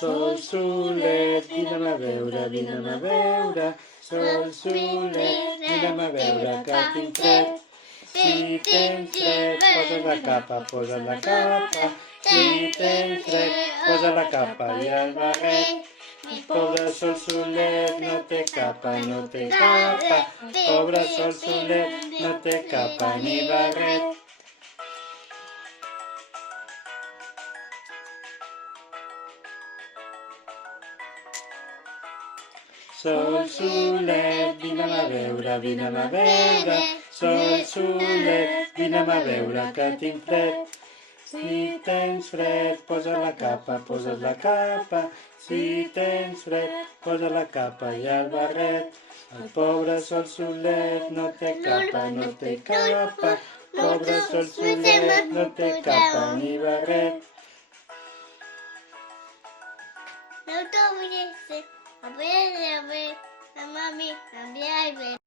Sol, solet, vine a veure, vine a veure. Sol, solet, vine a veure que tinc fred. Si tens fred, posa't la capa, posa't la capa. Si tens fred, posa la capa i el barret. Pobre sol solet, no té capa, no té capa. Pobre sol solet, no té capa ni barret. Sol solet, vine a veure, vine a veure. Sol solet, vine a veure que tinc fred. Si tens fred, posa la capa, posa't la capa. Si tens fred, posa la capa i el barret. El pobre sol solet no té capa, no té capa. Pobre sol solet no té capa ni barret. No te olvides, a ver, mami, a ver.